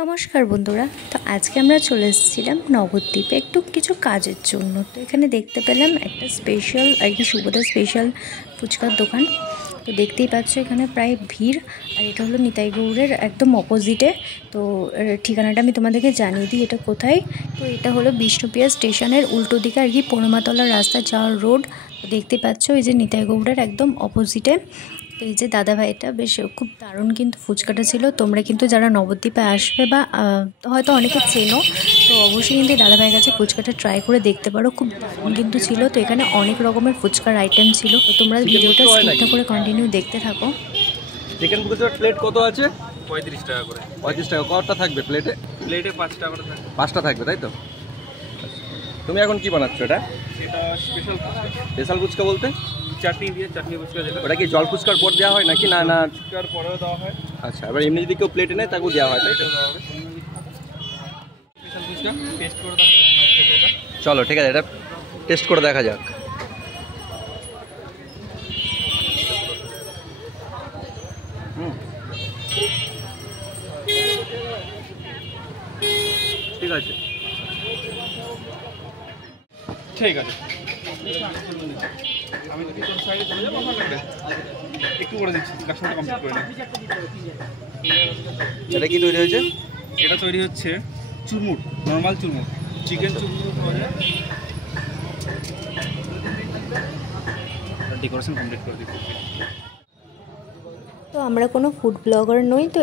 নমস্কার বন্ধুরা। তো আজকে আমরা চলে এসেছিলাম নবদ্বীপে একটু কিছু কাজের জন্য। তো এখানে দেখতে পেলাম একটা স্পেশাল আর কি সুবোধা স্পেশাল ফুচকার দোকান। তো দেখতেই পাচ্ছ এখানে প্রায় ভিড়। আর এটা হলো নিতাই গৌড়ের একদম অপোজিটে। তো ঠিকানাটা আমি তোমাদেরকে জানিয়ে দিই এটা কোথায়। তো এটা হলো বিষ্ণুপ্রিয়া স্টেশনের উল্টো দিকে আর কি পনেমাতলার রাস্তা যাওয়ার রোড। তো দেখতে পাচ্ছ এই যে নিতাই গৌড়ের একদম অপোজিটে। তো এই যে দাদাভাইটা বেশ খুব দারুণ কিন্তু ফুচকাটা ছিল। তোমরা কিন্তু যারা নবদ্বীপে আসবে বা হয়তো অনেকে চেনো, তো অবশ্যই কিন্তু দাদাভাইয়ের কাছে ফুচকাটা ট্রাই করে দেখতে পারো। খুব দারুণ কিন্তু ছিল। তো এখানে অনেক রকমের ফুচকার আইটেম ছিল। তো তোমরা ভিডিওটা স্কিপ না করে কন্টিনিউ দেখতে থাকো। চিকেন ফুচকার প্লেট কত আছে? 35 টাকা করে। 35 টাকা। কতটা থাকবে প্লেটে? প্লেটে 5 টাকা করে থাকবে। 5টা থাকবে, তাই তো? তুমি এখন কি বানাচ্ছ এটা? এটা স্পেশাল ফুচকা। স্পেশাল ফুচকা বলতে চাটনি দিয়ে চাটনি ফুচকা যেটা। ওটা কি জল ফুচকার পর দেওয়া হয় নাকি? না না, ফুচকার পরেও দেওয়া হয়। আচ্ছা, এবার এমনি যদি কেউ প্লেটে নেয় তাকেও দেওয়া হয়, তাই তো? এটাও দেওয়া হবে। স্পেশাল ফুচকা টেস্ট করে দাও এটা। চলো ঠিক আছে, এটা টেস্ট করে দেখা যাক। ঠিক আছে, ঠিক আছে। আমি যদি তোর সাইডে চলে যাবো আমার লাগবে একটু করে দিচ্ছি, কাস্টমারটা কমপ্লিট করে নিই। এটা কি তৈরি হয়েছে? এটা তৈরি হচ্ছে চুরমুর, নর্মাল চুরমুর, চিকেন চুরমুর পাওয়া যায়। ডেকোরেশন কমপ্লিট করে দিচ্ছি। তো আমরা কোনো ফুড ব্লগার নই, তো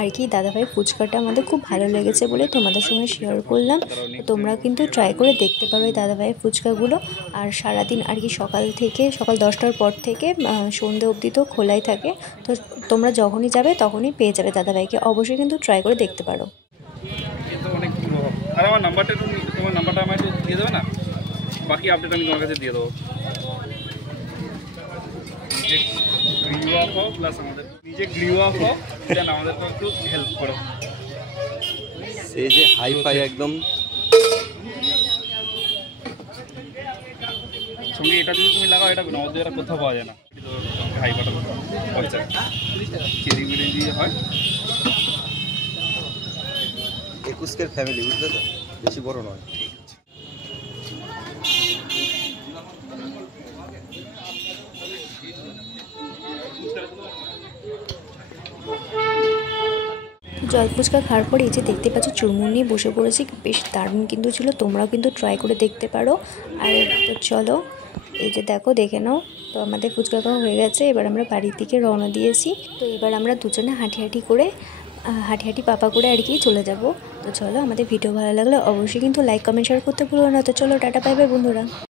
আর কি দাদাভাই ফুচকাটা আমাদের খুব ভালো লেগেছে বলে তোমাদের সঙ্গে শেয়ার করলাম। তো তোমরা কিন্তু ট্রাই করে দেখতে পারো এই দাদাভাইয়ের ফুচকাগুলো। আর সারাদিন আর কি সকাল 10টার পর থেকে সন্ধে অবধি তো খোলাই থাকে। তো তোমরা যখনই যাবে তখনই পেয়ে যাবে দাদাভাইকে। অবশ্যই কিন্তু ট্রাই করে দেখতে পারো। কিন্তু অনেক পুরো হবে। আর আমার নাম্বারটা একটু, তোমার নাম্বারটা আমায় একটু দিয়ে দেবে না? বাকি আপডেট আমি তোমার কাছে দিয়ে দেবো। গ্রিউ আপ হোক প্লাস আমাদের নিজে গ্রিউ আপ হোক, দেন আমাদেরকে একটু হেল্প করো। এই যে হাই ফাই একদম। সঙ্গে এটা যদি তুমি লাগাও, এটা নবদ্বীপে এটা কোথাও পাওয়া যায় না। হাই বাটার আচ্ছা চিড়ি মিড়ি দিয়ে হয়। 21 ফ্যামিলি, বুঝলে তো? বেশি বড় নয়। জল ফুচকা খাওয়ার পরে এই যে দেখতে পাচ্ছ চুরমুর নিয়ে বসে পড়েছি। বেশ দারুণ কিন্তু ছিল, তোমরাও কিন্তু ট্রাই করে দেখতে পারো। আর তো চলো এই যে দেখে নাও। তো আমাদের ফুচকা খাওয়া হয়ে গেছে, এবার আমরা বাড়ির দিকে রওনা দিয়েছি। তো এবার আমরা দুজনে হাঁটি পাপা করে আর কি চলে যাব। তো চলো, আমাদের ভিডিও ভালো লাগলে অবশ্যই কিন্তু লাইক কমেন্ট শেয়ার করতে ভুলো না। তো চলো, টাটা বাই বাই বন্ধুরা।